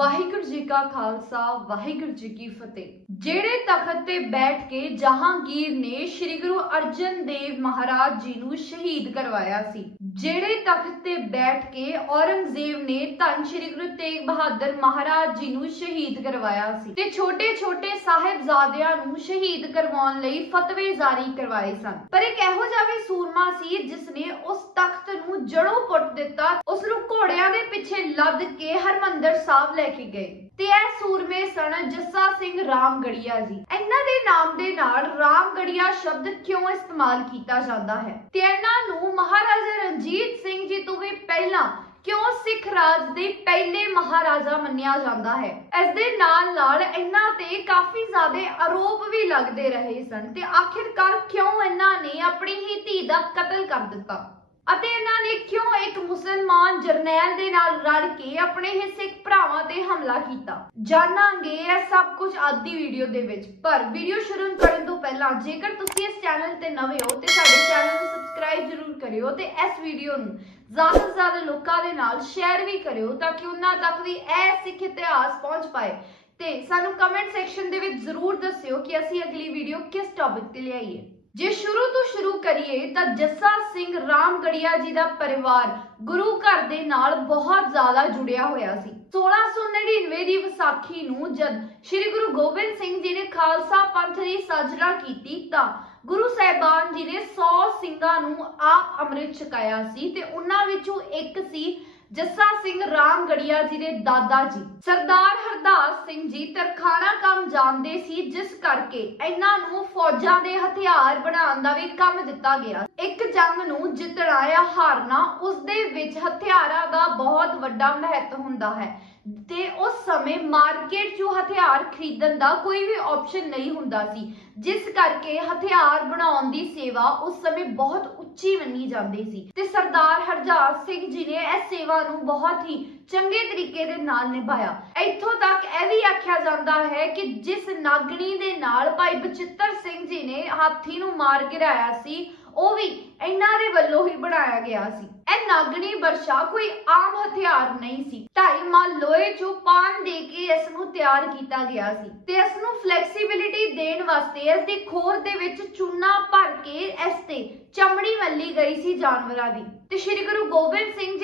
ਵਾਹਿਗੁਰੂ ਜੀ ਕਾ ਖਾਲਸਾ, ਵਾਹਿਗੁਰੂ ਜੀ ਕੀ ਫਤਿਹ। ਜਿਹੜੇ ਤਖਤ ਤੇ ਬੈਠ ਕੇ ਜਹਾਂਗੀਰ ਨੇ ਸ੍ਰੀ ਗੁਰੂ ਅਰਜਨ ਦੇਵ ਮਹਾਰਾਜ ਜੀ ਨੂੰ ਸ਼ਹੀਦ ਕਰਵਾਇਆ ਸੀ, ਜਿਹੜੇ ਤਖਤ ਤੇ ਬੈਠ ਕੇ ਔਰੰਗਜ਼ੇਬ ਨੇ ਧੰਨ ਸ੍ਰੀ ਗੁਰੂ ਤੇਗ ਬਹਾਦਰ ਮਹਾਰਾਜ ਜੀ ਨੂੰ ਸ਼ਹੀਦ ਕਰਵਾਇਆ ਸੀ ਤੇ ਛੋਟੇ-ਛੋਟੇ ਸਾਹਿਬਜ਼ਾਦਿਆਂ ਨੂੰ ਸ਼ਹੀਦ ਕਰਵਾਉਣ ਲਈ ਫਤਵੇ ਜਾਰੀ ਕਰਵਾਏ ਸਨ। ਪਰ ਇੱਕ ਇਹੋ ਜਿਹਾ ਵੀ ਸੂਰਮਾ ਸੀ ਜਿਸ ਨੇ ਉਸ ਤਖਤ ਨੂੰ ਜੜੋਂ ਪੁੱਟ ਦਿੱਤਾ, ਉਸ ਨੂੰ ਘੋੜਿਆਂ ਦੇ ਪਿੱਛੇ ਲੱਦ ਕੇ ਹਰਮੰਦਰ ਸਾਹਿਬ ਲੈ ਕੇ ਗਏ। ਤੇ ਇਹ ਸੂਰਮੇ ਸਨ ਜੱਸਾ ਸਿੰਘ ਰਾਮਗੜੀਆ ਜੀ। ਇਹਨਾਂ ਦੇ ਨਾਮ ਦੇ ਨਾਲ ਰਾਮਗੜੀਆ ਸ਼ਬਦ ਕਿਉਂ ਇਸਤੇਮਾਲ ਕੀਤਾ ਜਾਂਦਾ ਹੈ? ਤੇ ਇਹਨਾਂ ਨੂੰ ਮਹਾਰਾਜਾ ਰਣਜੀਤ ਸਿੰਘ ਜੀ ਤੋਂ ਵੀ ਪਹਿਲਾਂ ਕਿਉਂ ਸਿੱਖ ਰਾਜ ਦੇ ਪਹਿਲੇ ਮਹਾਰਾਜਾ ਮੰਨਿਆ ਜਾਂਦਾ ਹੈ? ਇਸ ਦੇ ਨਾਲ ਨਾਲ ਇਹਨਾਂ ਤੇ ਕਾਫੀ ਜ਼ਿਆਦਾ ਆਰੋਪ ਵੀ ਲੱਗਦੇ ਰਹੇ ਸਨ। ਤੇ ਆਖਿਰਕਾਰ ਕਿਉਂ ਇਹਨਾਂ ਨੇ ਆਪਣੀ ਹੀ ਧੀ ਦਾ ਕਤਲ ਕਰ ਦਿੱਤਾ? ਅਤੇ ਇਹਨਾਂ ਨੇ ਕਿਉਂ ਇੱਕ ਮੁਸਲਮਾਨ ਜਰਨੈਲ ਦੇ ਨਾਲ ਰਲ ਕੇ ਆਪਣੇ ਹੀ ਸਿੱਖ ਭਰਾਵਾਂ ਤੇ ਹਮਲਾ ਕੀਤਾ? ਜਾਣਾਂਗੇ ਇਹ ਸਭ ਕੁਝ ਅੱਜ ਦੀ ਵੀਡੀਓ ਦੇ ਵਿੱਚ। ਪਰ ਵੀਡੀਓ ਸ਼ੁਰੂ ਕਰਨ ਤੋਂ ਪਹਿਲਾਂ ਜੇਕਰ ਤੁਸੀਂ ਇਸ ਚੈਨਲ ਤੇ ਨਵੇਂ ਹੋ ਤੇ ਸਾਡੇ ਚੈਨਲ ਨੂੰ ਸਬਸਕ੍ਰਾਈਬ ਜ਼ਰੂਰ ਕਰਿਓ ਤੇ ਇਸ ਵੀਡੀਓ ਨੂੰ ਜ਼ਿਆਦਾ ਤੋਂ ਜ਼ਿਆਦਾ ਲੋਕਾਂ ਦੇ ਨਾਲ ਸ਼ੇਅਰ ਵੀ ਕਰਿਓ ਤਾਂ ਕਿ ਉਹਨਾਂ ਤੱਕ ਵੀ ਇਹ ਸਿੱਖ ਇਤਿਹਾਸ ਪਹੁੰਚ ਪਾਏ। ਤੇ ਸਾਨੂੰ ਕਮੈਂਟ ਸੈਕਸ਼ਨ ਦੇ ਵਿੱਚ ਜ਼ਰੂਰ ਦੱਸਿਓ ਕਿ ਅਸੀਂ ਅਗਲੀ ਵੀਡੀਓ ਕਿਸ ਟੌਪਿਕ ਤੇ ਲਿਆਈਏ। ਜੇ ਸ਼ੁਰੂ ਤੋਂ ਸ਼ੁਰੂ ਕਰੀਏ ਤਾਂ ਜੱਸਾ ਸਿੰਘ ਰਾਮਗੜੀਆ ਜੀ ਦਾ ਪਰਿਵਾਰ ਗੁਰੂ ਘਰ ਦੇ ਨਾਲ ਬਹੁਤ ਜ਼ਿਆਦਾ ਜੁੜਿਆ ਹੋਇਆ ਸੀ। 1699 ਦੀ ਵਿਸਾਖੀ ਨੂੰ ਜਦ ਸ੍ਰੀ ਗੁਰੂ ਗੋਬਿੰਦ ਸਿੰਘ ਜੀ ਨੇ ਖਾਲਸਾ ਪੰਥ ਦੀ ਸਾਜਨਾ ਕੀਤੀ ਤਾਂ ਗੁਰੂ ਸਾਹਿਬਾਨ ਜੀ ਨੇ 100 ਸਿੰਘਾਂ ਨੂੰ ਆਪ ਅੰਮ੍ਰਿਤ ਛਕਾਇਆ ਸੀ ਤੇ ਉਹਨਾਂ ਵਿੱਚੋਂ ਇੱਕ ਸੀ ਜੱਸਾ ਸਿੰਘ ਰਾਮਗੜੀਆ ਜੀ ਦੇ ਦਾਦਾ ਜੀ। ਸਰਦਾਰ ਹਰਦਾਸ ਸਿੰਘ ਜੀ ਤਰਖਾਣਾ ਕੰਮ ਜਾਣਦੇ ਸੀ, ਜਿਸ ਕਰਕੇ ਇਹਨਾਂ ਨੂੰ ਫੌਜਾਂ ਦੇ ਹਥਿਆਰ ਬਣਾਉਣ ਦਾ ਵੀ ਕੰਮ ਦਿੱਤਾ ਗਿਆ। ਇੱਕ ਜੰਗ ਨੂੰ ਜਿੱਤਣਾ ਜਾਂ ਹਾਰਨਾ ਉਸ ਦੇ ਵਿੱਚ ਹਥਿਆਰਾਂ ਦਾ ਬਹੁਤ ਵੱਡਾ ਮਹੱਤਵ ਹੁੰਦਾ ਹੈ। ਤੇ ਉਸ ਸਮੇਂ ਮਾਰਕੀਟ 'ਚੋਂ ਹਥਿਆਰ ਖਰੀਦਣ ਦਾ ਕੋਈ ਵੀ ਆਪਸ਼ਨ ਨਹੀਂ ਹੁੰਦਾ ਸੀ। ਜਿਸ ਕਰਕੇ ਹਥਿਆਰ ਬਣਾਉਣ ਦੀ ਸੇਵਾ ਉਸ ਸਮੇਂ ਬਹੁਤ ਉੱਚੀ ਮੰਨੀ ਜਾਂਦੀ ਸੀ ਤੇ ਸਰਦਾਰ ਹਰਜਾਤ ਸਿੰਘ ਜੀ ਨੇ ਇਸ ਸੇਵਾ ਨੂੰ ਬਹੁਤ ਹੀ ਚੰਗੇ ਤਰੀਕੇ ਦੇ ਨਾਲ ਨਿਭਾਇਆ। ਇੱਥੋਂ ਤੱਕ ਇਹ ਵੀ ਆਖਿਆ ਜਾਂਦਾ ਹੈ ਕਿ ਜਿਸ ਨਾਗਣੀ ਦੇ ਨਾਲ ਭਾਈ ਬਚਿੱਤਰ ਸਿੰਘ ਜੀ ਨੇ ਹਾਥੀ ਨੂੰ ਮਾਰ ਗਿਰਾਇਆ ਸੀ, ਉਹ ਵੀ ਇਹਨਾਂ ਦੇ ਵੱਲੋਂ ਹੀ ਬਣਾਇਆ ਗਿਆ ਸੀ। ਇਹ ਨਾਗਣੀ ਵਰਸ਼ਾ ਕੋਈ ਆਮ ਹਥਿਆਰ ਨਹੀਂ ਸੀ। ਢਾਈ ਮਲ ਲੋਹੇ ਚੋਂ ਪਾਨ ਦੇ ਕੇ ਇਸ ਨੂੰ ਤਿਆਰ ਕੀਤਾ ਗਿਆ ਸੀ ਤੇ ਇਸ ਨੂੰ ਫਲੈਕਸੀਬਿਲਿਟੀ ਦੇਣ ਵਾਸਤੇ ਇਸ ਦੀ ਖੋਰ ਦੇ ਵਿੱਚ ਚੂਨਾ ਭਰ ਕੇ ਇਸ ਤੇ ਚਮੜੀ ਮੱਲੀ ਗਈ ਸੀ ਜਾਨਵਰਾਂ ਦੀ। ਤੇ ਸ੍ਰੀ ਗੁਰੂ ਗੋਬਿੰਦ ਸਿੰਘ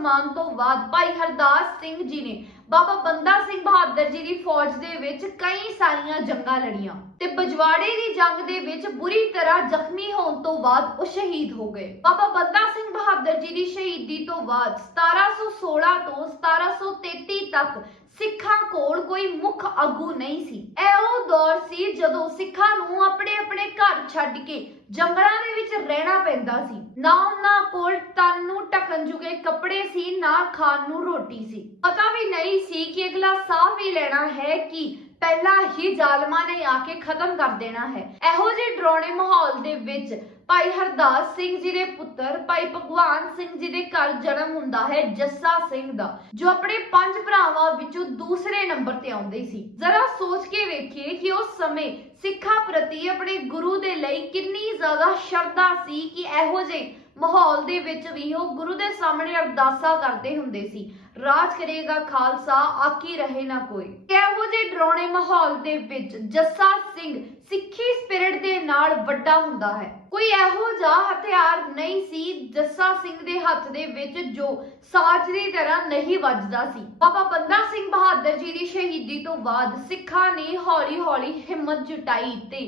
ਸਮਾਨ ਤੋਂ ਬਾਅਦ ਭਾਈ ਹਰਦਾਸ ਸਿੰਘ ਜੀ ਨੇ ਬਾਬਾ ਬੰਦਾ ਸਿੰਘ ਬਹਾਦਰ ਜੀ ਦੀ ਫੌਜ ਦੇ ਵਿੱਚ ਕਈ ਸਾਰੀਆਂ ਜੰਗਾਂ ਲੜੀਆਂ ਤੇ ਬਜਵਾੜੇ ਦੀ ਜੰਗ ਦੇ ਵਿੱਚ ਬੁਰੀ ਤਰ੍ਹਾਂ ਜ਼ਖਮੀ ਹੋਣ ਤੋਂ ਬਾਅਦ ਉਹ ਸ਼ਹੀਦ ਹੋ ਗਏ। ਬਾਬਾ ਬੰਦਾ ਸਿੰਘ ਬਹਾਦਰ ਜੀ ਦੀ ਸ਼ਹੀਦੀ ਤੋਂ ਬਾਅਦ 1716 ਤੋਂ 1733 ਤੱਕ ਸਿੱਖਾਂ ਕੋਲ ਕੋਈ ਮੁੱਖ ਆਗੂ ਨਹੀਂ ਸੀ। ਇਹ ਉਹ ਦੌਰ ਸੀ ਜਦੋਂ ਸਿੱਖਾਂ ਨੂੰ ਆਪਣੇ ਆਪਣੇ ਘਰ ਛੱਡ ਕੇ ਜੰਗਲਾਂ ਦੇ ਵਿੱਚ ਰਹਿਣਾ ਪੈਂਦਾ ਸੀ। ਨਾ ਉਹਨਾਂ ਕੋਲ ਤਨ ਨੂੰ ਢੱਕਣ ਜੁਗੇ ਕੱਪੜੇ ਸੀ, ਨਾ ਖਾਣ ਨੂੰ ਰੋਟੀ ਸੀ। ਪਤਾ ਵੀ ਨਹੀਂ ਸੀ ਕਿ ਅਗਲਾ ਸਾਹ ਵੀ ਲੈਣਾ ਹੈ ਕਿ ਪਹਿਲਾਂ ਹੀ ਜ਼ਾਲਮਾਂ ਨੇ ਆ ਕੇ ਖਤਮ ਕਰ ਦੇਣਾ ਹੈ। ਇਹੋ ਜਿਹੇ ਡਰਾਉਣੇ ਮਾਹੌਲ ਦੇ ਵਿੱਚ ਭਾਈ ਹਰਦਾਸ ਸਿੰਘ ਜੀ ਦੇ ਪੁੱਤਰ, ਭਾਈ ਭਗਵਾਨ ਸਿੰਘ ਜੀ ਦੇ ਘਰ ਜਨਮ ਹੁੰਦਾ ਹੈ ਜੱਸਾ ਸਿੰਘ ਦਾ, ਜੋ ਆਪਣੇ ਪੰਜ ਭਰਾਵਾਂ ਵਿੱਚੋਂ ਦੂਸਰੇ ਨੰਬਰ ਤੇ ਆਉਂਦੇ ਸੀ। ਜ਼ਰਾ ਸੋਚ ਕੇ ਵੇਖੀਏ ਕਿ ਉਸ ਸਮੇਂ ਸਿੱਖਾਂ ਪ੍ਰਤੀ ਆਪਣੇ ਗੁਰੂ ਦੇ ਲਈ ਕਿੰਨੀ ਜ਼ਿਆਦਾ ਸ਼ਰਧਾ ਸੀ ਕਿ ਇਹੋ ਜਿਹੇ ਮਾਹੌਲ ਦੇ ਵਿੱਚ ਵੀ ਉਹ ਗੁਰੂ ਦੇ ਸਾਹਮਣੇ ਅਰਦਾਸਾਂ ਕਰਦੇ ਹੁੰਦੇ ਸੀ। ਰਾਜ ਕਰੇਗਾ ਖਾਲਸਾ ਆਕੀ ਰਹੇ ਨਾ ਕੋਈ। ਇਹੋ ਜਿਹੇ ਡਰਾਉਣੇ ਮਾਹੌਲ ਦੇ ਵਿੱਚ ਜੱਸਾ ਸਿੰਘ ਸਿੱਖੀ ਸਪਿਰਿਟ ਦੇ ਨਾਲ ਵੱਡਾ ਹੁੰਦਾ ਹੈ। ਕੋਈ ਇਹੋ ਜਿਹਾ ਹਥਿਆਰ ਨਹੀਂ ਸੀ ਜੱਸਾ ਸਿੰਘ ਦੇ ਹੱਥ ਦੇ ਵਿੱਚ ਜੋ ਸਾਜ ਦੀ ਤਰ੍ਹਾਂ ਨਹੀਂ ਵੱਜਦਾ ਸੀ। ਬਾਬਾ ਬੰਦਾ ਸਿੰਘ ਬਹਾਦਰ ਜੀ ਦੀ ਸ਼ਹੀਦੀ ਤੋਂ ਬਾਅਦ ਸਿੱਖਾਂ ਨੇ ਹੌਲੀ-ਹੌਲੀ ਹਿੰਮਤ ਜੁਟਾਈ ਤੇ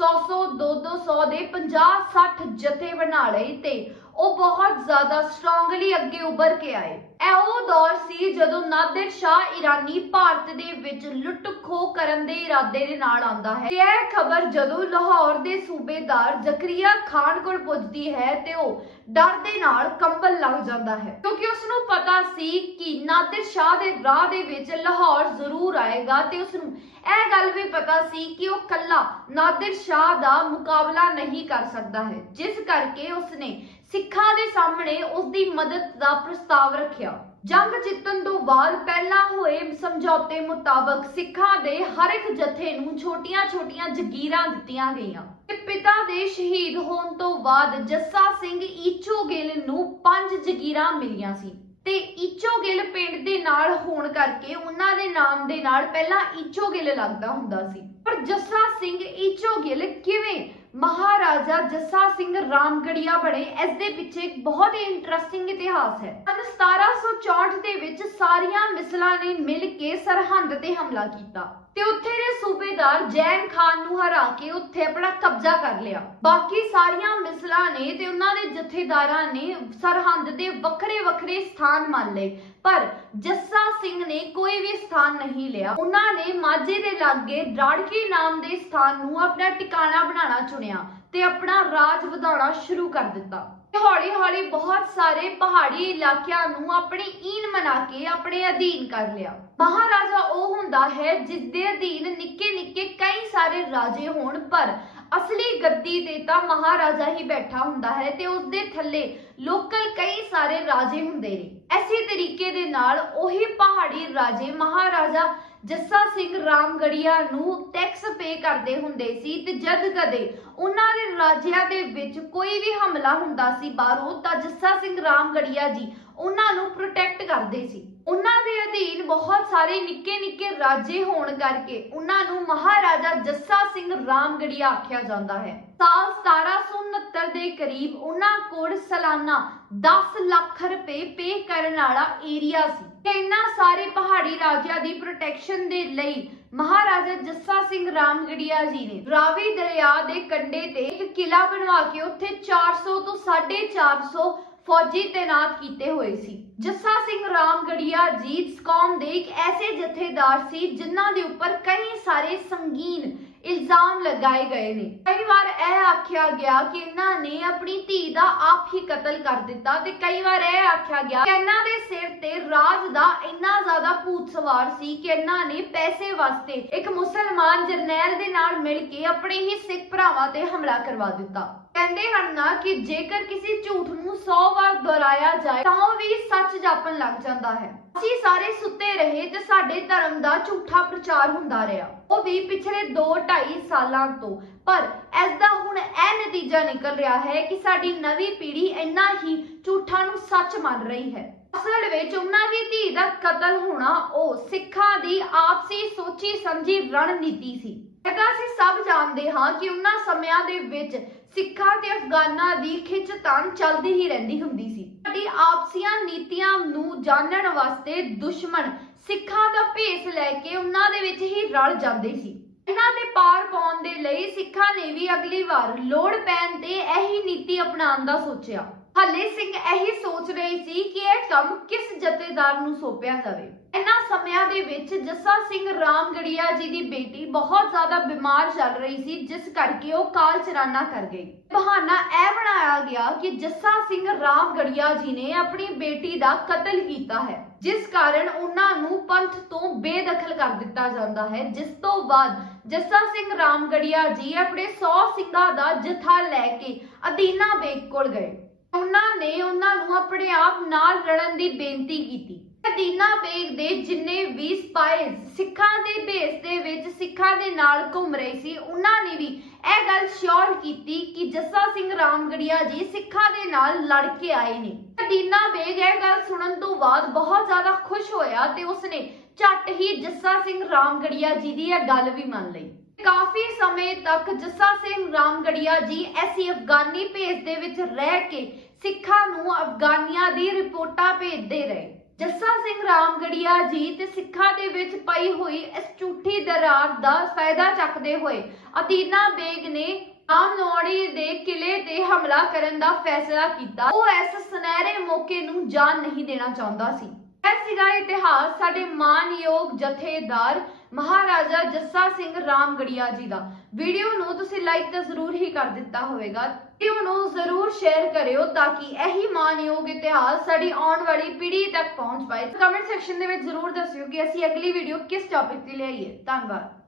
100-100 200 ਦੇ 50-60 ਜਥੇ ਬਣਾ ਲਏ ਤੇ ਉਹ ਬਹੁਤ ਜ਼ਿਆਦਾ ਸਟਰੋਂਗਲੀ ਅੱਗੇ ਉੱਭਰ ਕੇ ਆਏ। ਇਹ ਉਹ ਦੌਰ ਸੀ ਜਦੋਂ ਨਾਦਰ ਸ਼ਾਹ ਇਰਾਨੀ ਭਾਰਤ ਦੇ ਵਿੱਚ ਲੁੱਟ ਖੋਹ ਕਰਨ ਦੇ ਇਰਾਦੇ ਦੇ ਨਾਲ ਆਉਂਦਾ ਹੈ। ਤੇ ਇਹ ਖਬਰ ਜਦੋਂ ਲਾਹੌਰ ਦੇ ਸੂਬੇਦਾਰ ਜ਼ਕਰੀਆ ਖਾਨ ਕੋਲ ਪਹੁੰਚਦੀ ਹੈ ਤੇ ਉਹ ਡਰ ਦੇ ਨਾਲ ਕੰਬਲ ਲੱਗ ਜਾਂਦਾ ਹੈ। ਕਿਉਂਕਿ ਉਸ ਨੂੰ ਪਤਾ ਸੀ ਕਿ ਨਾਦਰ ਸ਼ਾਹ ਦੇ ਰਾਹ ਦੇ ਵਿੱਚ ਲਾਹੌਰ ਜ਼ਰੂਰ ਆਏਗਾ ਤੇ ਉਸ ਨੂੰ ਇਹ ਗੱਲ ਵੀ ਪਤਾ ਸੀ ਕਿ ਉਹ ਕੱਲਾ ਨਾਦਰ ਸ਼ਾਹ ਦਾ ਮੁਕਾਬਲਾ ਨਹੀਂ ਕਰ ਸਕਦਾ ਹੈ। ਜਿਸ ਕਰਕੇ ਉਸਨੇ ਸਿੱਖਾਂ ਦੇ ਸਾਹਮਣੇ ਉਸ ਦੀ ਮਦਦ ਦਾ ਪ੍ਰਸਤਾਵ ਰੱਖਿਆ। ਜੰਗ ਜਿੱਤਣ ਤੋਂ ਬਾਅਦ ਪਹਿਲਾਂ ਹੋਏ ਸਮਝੌਤੇ ਮੁਤਾਬਕ ਸਿੱਖਾਂ ਦੇ ਹਰ ਇੱਕ ਜਥੇ ਨੂੰ ਛੋਟੀਆਂ-ਛੋਟੀਆਂ ਜ਼ਗੀਰਾਂ ਦਿੱਤੀਆਂ ਗਈਆਂ। ਤੇ ਪਿਤਾ ਦੇ ਸ਼ਹੀਦ ਹੋਣ ਤੋਂ ਬਾਅਦ ਜੱਸਾ ਸਿੰਘ ਈਚੋ ਗਿੱਲ ਨੂੰ ਪੰਜ ਜ਼ਗੀਰਾਂ ਮਿਲੀਆਂ ਸੀ। ਤੇ ਈਚੋਗਿੱਲ ਪਿੰਡ ਦੇ ਨਾਲ ਹੋਣ ਕਰਕੇ ਉਹਨਾਂ ਦੇ ਨਾਮ ਦੇ ਨਾਲ ਪਹਿਲਾਂ ਈਚੋਗਿੱਲ ਲੱਗਦਾ ਹੁੰਦਾ ਸੀ। ਪਰ ਜੱਸਾ ਸਿੰਘ ਈਚੋਗਿੱਲ ਕਿਵੇਂ ਮਹਾਰਾਜਾ ਜੱਸਾ ਸਿੰਘ ਰਾਮਗੜੀਆ ਬਣੇ। ਇਸ ਦੇ ਪਿੱਛੇ ਇੱਕ ਬਹੁਤ ਹੀ ਇੰਟਰਸਟਿੰਗ ਇਤਿਹਾਸ ਹੈ। ਸਨ 1764 ਦੇ ਵਿੱਚ ਸਾਰੀਆਂ ਮਿਸਲਾਂ ਨੇ ਮਿਲ ਕੇ ਸਰਹੰਦ ਤੇ ਹਮਲਾ ਕੀਤਾ। ਤੇ ਉੱਥੇ ਦੇ ਸੂਬੇਦਾਰ ਜੈਨ ਖਾਨ ਨੂੰ ਹਰਾ ਕੇ ਉੱਥੇ ਆਪਣਾ ਕਬਜ਼ਾ ਕਰ ਲਿਆ। ਬਾਕੀ ਸਾਰੀਆਂ ਮਿਸਲਾਂ ਨੇ ਤੇ ਉਹਨਾਂ ਦੇ ਜਥੇਦਾਰਾਂ ਨੇ ਸਰਹੰਦ ਦੇ ਵੱਖਰੇ ਵੱਖਰੇ ਸਥਾਨ ਮੰਨ ਲਏ। ਪਰ ਜੱਸਾ ਸਿੰਘ ਨੇ ਕੋਈ ਵੀ ਸਥਾਨ ਨਹੀਂ ਲਿਆ। ਉਹਨਾਂ ਨੇ ਮਾਝੇ ਦੇ ਲਾਗੇ ਰਾੜਕੀ ਨਾਮ ਦੇ ਸਥਾਨ ਨੂੰ ਆਪਣਾ ਟਿਕਾਣਾ ਬਣਾਉਣਾ ਚੁਣਿਆ ਤੇ ਆਪਣਾ ਰਾਜ ਵਧਾਉਣਾ ਸ਼ੁਰੂ ਕਰ ਦਿੱਤਾ। ਹੌਲੀ ਹੌਲੀ ਬਹੁਤ ਸਾਰੇ ਪਹਾੜੀ ਇਲਾਕਿਆਂ ਨੂੰ ਆਪਣੀ ਈਨ ਬਣਾ ਕੇ ਆਪਣੇ ਅਧੀਨ ਕਰ ਲਿਆ। ਮਹਾਰਾਜਾ ਉਹ ਹੁੰਦਾ ਹੈ ਜਿਸ ਦੇ ਅਧੀਨ ਨਿੱਕੇ ਨਿੱਕੇ ਕਈ ਸਾਰੇ ਰਾਜੇ ਹੋਣ, ਪਰ ਅਸਲੀ ਗੱਦੀ ਤੇ ਤਾਂ ਮਹਾਰਾਜਾ ਹੀ ਬੈਠਾ ਹੁੰਦਾ ਹੈ ਤੇ ਉਸ ਦੇ ਥੱਲੇ ਲੋਕਲ ਕਈ ਸਾਰੇ ਰਾਜੇ ਹੁੰਦੇ ਨੇ। ਇਸੇ ਤਰੀਕੇ ਦੇ ਨਾਲ ਉਹੀ ਪਹਾੜੀ ਰਾਜੇ ਮਹਾਰਾਜਾ ਜੱਸਾ ਸਿੰਘ ਰਾਮਗੜੀਆ ਨੂੰ ਟੈਕਸ ਪੇ ਕਰਦੇ ਹੁੰਦੇ ਸੀ ਤੇ ਜਦ ਕਦੇ ਉਹਨਾਂ ਦੇ ਰਾਜਿਆਂ ਦੇ ਵਿੱਚ ਕੋਈ ਵੀ ਹਮਲਾ ਹੁੰਦਾ ਸੀ ਬਾਹਰੋਂ ਤਾਂ ਜੱਸਾ ਸਿੰਘ ਰਾਮਗੜੀਆ ਜੀ ਉਹਨਾਂ ਨੂੰ ਪ੍ਰੋਟੈਕਟ ਕਰਦੇ ਸੀ। ਉਹਨਾਂ ਦੇ ਅਧੀਨ ਬਹੁਤ ਸਾਰੇ ਨਿੱਕੇ ਨਿੱਕੇ ਰਾਜੇ ਹੋਣ ਕਰਕੇ ਉਹਨਾਂ ਨੂੰ ਮਹਾਰਾਜਾ ਜੱਸਾ ਸਿੰਘ ਰਾਮਗੜੀਆ ਆਖਿਆ ਜਾਂਦਾ ਹੈ। ਸਾਲ 1769 ਦੇ ਕਰੀਬ ਉਹਨਾਂ ਕੋਲ ਸਾਲਾਨਾ 10 ਲੱਖ ਰੁਪਏ ਪੇ ਕਰਨ ਵਾਲਾ ਏਰੀਆ ਸੀ। ਤੇ ਇਹਨਾਂ ਸਾਰੇ ਪਹਾੜੀ ਰਾਜਿਆਂ ਦੀ ਪ੍ਰੋਟੈਕਸ਼ਨ ਦੇ ਲਈ ਮਹਾਰਾਜਾ ਜੱਸਾ ਸਿੰਘ ਰਾਮਗੜੀਆ ਜੀ ਨੇ ਰਾਵੀ ਦਰਿਆ ਦੇ ਕੰਢੇ ਤੇ ਇੱਕ ਕਿਲਾ ਬਣਵਾ ਕੇ ਉੱਥੇ 400 ਤੋਂ 450 ਫੌਜੀ ਤੈਨਾਤ ਕੀਤੇ ਹੋਏ ਸੀ। ਜੱਸਾ ਸਿੰਘ ਰਾਮਗੜੀਆ ਜੀ ਕੌਮ ਦੇ ਇੱਕ ਐਸੇ ਜਥੇਦਾਰ ਸੀ ਜਿਨ੍ਹਾਂ ਦੇ ਉੱਪਰ ਕਈ ਸਾਰੇ ਸੰਗੀਨ ਇਲਜ਼ਾਮ ਲਗਾਏ ਗਏ ਨੇ। ਕਈ ਵਾਰ ਇਹ ਆਖਿਆ ਗਿਆ ਕਿ ਇਹਨਾਂ ਨੇ ਆਪਣੀ ਧੀ ਦਾ ਆਪ ਹੀ ਕਤਲ ਕਰ ਦਿੱਤਾ ਤੇ ਕਈ ਵਾਰ ਇਹ ਆਖਿਆ ਗਿਆ ਕਿ ਇਹਨਾਂ ਦੇ ਸਿਰ ਤੇ ਰਾਜ ਦਾ ਇੰਨਾ ਜ਼ਿਆਦਾ ਭੂਤ ਸਵਾਰ ਸੀ ਕਿ ਇਹਨਾਂ ਨੇ ਪੈਸੇ ਵਾਸਤੇ ਇੱਕ ਮੁਸਲਮਾਨ ਜਰਨੈਲ ਦੇ ਨਾਲ ਮਿਲ ਕੇ ਆਪਣੇ ਹੀ ਸਿੱਖ ਭਰਾਵਾਂ ਤੇ ਹਮਲਾ ਕਰਵਾ ਦਿੱਤਾ। ਕਹਿੰਦੇ ਹਨ ਨਾ ਕਿ ਜੇਕਰ ਕਿਸੇ ਝੂਠ ਨੂੰ 100 ਦੁਹਰਾਇਆ ਜਾਏ ਤਾਂ ਉਹ ਵੀ ਸੱਚ ਜਾਪਣ ਲੱਗ ਜਾਂਦਾ ਹੈ। ਅਸੀਂ ਸਾਰੇ ਸੁੱਤੇ ਰਹੇ ਤੇ ਸਾਡੇ ਧਰਮ ਦਾ ਝੂਠਾ ਪ੍ਰਚਾਰ ਹੁੰਦਾ ਰਿਹਾ। ਉਹ ਵੀ ਪਿਛਲੇ 2-2.5 ਸਾਲਾਂ ਤੋਂ। ਪਰ ਇਸ ਦਾ ਹੁਣ ਇਹ ਨਤੀਜਾ ਨਿਕਲ ਰਿਹਾ ਹੈ ਕਿ ਸਾਡੀ ਨਵੀਂ ਪੀੜ੍ਹੀ ਇੰਨਾ ਹੀ ਝੂਠਾਂ ਨੂੰ ਸੱਚ ਮੰਨ ਰਹੀ ਹੈ। ਅਸਲ ਵਿੱਚ ਉਹਨਾਂ ਦੀ ਧੀ ਦਾ ਕਤਲ ਹੋਣਾ ਉਹ ਸਿੱਖਾਂ ਦੀ ਆਪਸੀ ਸੋਚੀ ਸਮਝੀ ਰਣਨੀਤੀ ਸੀ। ਹੈਗਾ ਅਸੀਂ ਸਭ ਜਾਣਦੇ ਹਾਂ ਕਿ ਉਹਨਾਂ ਸਮਿਆਂ ਦੇ ਵਿੱਚ ਸਿੱਖਾਂ ਤੇ ਅਫਗਾਨਾਂ ਦੀ ਖਿੱਚ ਖਿੱਚਤਾਣ ਚੱਲਦੀ ਹੀ ਰਹਿੰਦੀ ਹੁੰਦੀ ਸੀ। ਸਾਡੀ ਆਪਸੀਆਂ ਨੀਤੀਆਂ ਨੂੰ ਜਾਣਨ ਵਾਸਤੇ ਦੁਸ਼ਮਣ ਸਿੱਖਾਂ ਦਾ ਭੇਸ ਲੈ ਕੇ ਉਹਨਾਂ ਦੇ ਵਿੱਚ ਹੀ ਰਲ ਜਾਂਦੇ ਸੀ। ਇਹਨਾਂ ਦੇ ਪਾਰ ਪਾਉਣ ਦੇ ਲਈ ਸਿੱਖਾਂ ਨੇ ਵੀ ਅਗਲੀ ਵਾਰ ਲੋੜ ਪੈਣ ਤੇ ਇਹੀ ਨੀਤੀ ਅਪਣਾਉਣ ਦਾ ਸੋਚਿਆ। ਹੱਲੇ ਸਿੰਘ ਇਹੀ ਸੋਚ ਰਹੀ ਸੀ ਕਿ ਇਹ ਕੰਮ ਕਿਸ ਜਥੇਦਾਰ ਨੂੰ ਸੌਂਪਿਆ ਜਾਵੇ। ਇਹਨਾਂ ਸਮਿਆਂ ਦੇ ਵਿੱਚ ਜੱਸਾ ਸਿੰਘ ਰਾਮਗੜੀਆ ਜੀ ਦੀ ਬੇਟੀ ਬਹੁਤ ਜ਼ਿਆਦਾ ਬਿਮਾਰ ਚੱਲ ਰਹੀ ਸੀ, ਜਿਸ ਕਰਕੇ ਉਹ ਕਾਲ ਚਰਾਨਾ ਕਰ ਗਈ। ਬਹਾਨਾ ਇਹ ਬਣਾਇਆ ਗਿਆ ਕਿ ਜੱਸਾ ਸਿੰਘ ਰਾਮਗੜੀਆ ਜੀ ਨੇ ਆਪਣੀ ਬੇਟੀ ਦਾ ਕਤਲ ਕੀਤਾ ਹੈ, ਜਿਸ ਕਾਰਨ ਉਹਨਾਂ ਨੂੰ ਪੰਥ ਤੋਂ ਬੇਦਖਲ ਕਰ ਦਿੱਤਾ ਜਾਂਦਾ ਹੈ। ਜਿਸ ਤੋਂ ਬਾਅਦ ਜੱਸਾ ਸਿੰਘ ਰਾਮਗੜੀਆ ਜੀ ਆਪਣੇ 100 ਸਿੰਘਾਂ ਦਾ ਜਥਾ ਲੈ ਕੇ ਅਦੀਨਾ ਬੇਗ ਕੋਲ ਗਏ। ਉਹਨਾਂ ਨੇ ਉਹਨਾਂ ਨੂੰ ਆਪਣੇ ਆਪ ਨਾਲ ਰਲਣ ਦੀ ਬੇਨਤੀ ਕੀਤੀ। ਅਦੀਨਾ ਬੇਗ ਦੇ ਜਿੰਨੇ ਵੀ ਸਪਾਈਜ਼ ਸਿੱਖਾਂ ਦੇ ਭੇਸ ਦੇ ਵਿੱਚ ਸਿੱਖਾਂ ਦੇ ਨਾਲ ਘੁੰਮ ਰਹੇ ਸੀ, ਉਹਨਾਂ ਨੇ ਵੀ ਇਹ ਗੱਲ ਸ਼ੋਰ ਕੀਤੀ ਕਿ ਜੱਸਾ ਸਿੰਘ ਰਾਮਗੜੀਆ ਜੀ ਸਿੱਖਾਂ ਦੇ ਨਾਲ ਲੜ ਕੇ ਆਏ ਨੇ। ਅਦੀਨਾ ਬੇਗ ਇਹ ਗੱਲ ਸੁਣਨ ਤੋਂ ਬਾਅਦ ਬਹੁਤ ਜ਼ਿਆਦਾ ਖੁਸ਼ ਹੋਇਆ ਤੇ ਉਸਨੇ ਝੱਟ ਹੀ ਜੱਸਾ ਸਿੰਘ ਰਾਮਗੜੀਆ ਜੀ ਦੀ ਇਹ ਗੱਲ ਵੀ ਮੰਨ ਲਈ। ਕਾਫੀ ਸਮੇਂ ਤੱਕ ਜੱਸਾ ਸਿੰਘ ਰਾਮਗੜੀਆ ਜੀ ਐਸੀ ਅਫਗਾਨੀ ਭੇਸ ਦੇ ਵਿੱਚ ਰਹਿ ਕੇ ਸਿੱਖਾਂ ਨੂੰ ਅਫਗਾਨੀਆਂ ਦੀ ਰਿਪੋਰਟਾਂ ਭੇਜਦੇ ਰਹੇ। ਜੱਸਾ ਸਿੰਘ ਰਾਮਗੜੀਆ ਜੀ ਤੇ ਸਿੱਖਾਂ ਦੇ ਵਿੱਚ ਪਈ ਹੋਈ ਇਸ ਝੂਠੀ ਦਰਾਰ ਦਾ ਫਾਇਦਾ ਚੱਕਦੇ ਹੋਏ ਅਤੀਨਾ ਬੇਗ ਨੇ ਆਮ ਲੋੜੀ ਦੇ ਕਿਲੇ ਤੇ ਹਮਲਾ ਕਰਨ ਦਾ ਫੈਸਲਾ ਕੀਤਾ। ਉਹ ਇਸ ਸੁਨਹਿਰੇ ਮੌਕੇ ਨੂੰ ਜਾਨ ਨਹੀਂ ਦੇਣਾ ਚਾਹੁੰਦਾ ਸੀ। ਇਹ ਸੀਗਾ ਇਤਿਹਾਸ ਸਾਡੇ ਮਾਨਯੋਗ ਜਥੇਦਾਰ ਮਹਾਰਾਜਾ ਜੱਸਾ ਸਿੰਘ ਰਾਮਗੜੀਆ ਜੀ ਦਾ। ਵੀਡੀਓ ਨੂੰ ਤੁਸੀਂ ਲਾਈਕ ਤਾਂ ਜ਼ਰੂਰ ਹੀ ਕਰ ਦਿੱਤਾ ਹੋਵੇਗਾ। ਵੀਡੀਓ ਨੂੰ ਜ਼ਰੂਰ ਸ਼ੇਅਰ ਕਰਿਓ ਤਾਂ ਕਿ ਇਹੀ ਮਾਨਯੋਗ ਇਤਿਹਾਸ ਸਾਡੀ ਆਉਣ ਵਾਲੀ ਪੀੜ੍ਹੀ ਤੱਕ ਪਹੁੰਚ ਪਾਏ। ਕਮੈਂਟ ਸੈਕਸ਼ਨ ਦੇ ਵਿੱਚ ਜ਼ਰੂਰ ਦੱਸਿਓ ਕਿ ਅਸੀਂ ਅਗਲੀ ਵੀਡੀਓ ਕਿਸ ਟੌਪਿਕ ਤੇ ਲਿਆਈਏ। ਧੰਨਵਾਦ।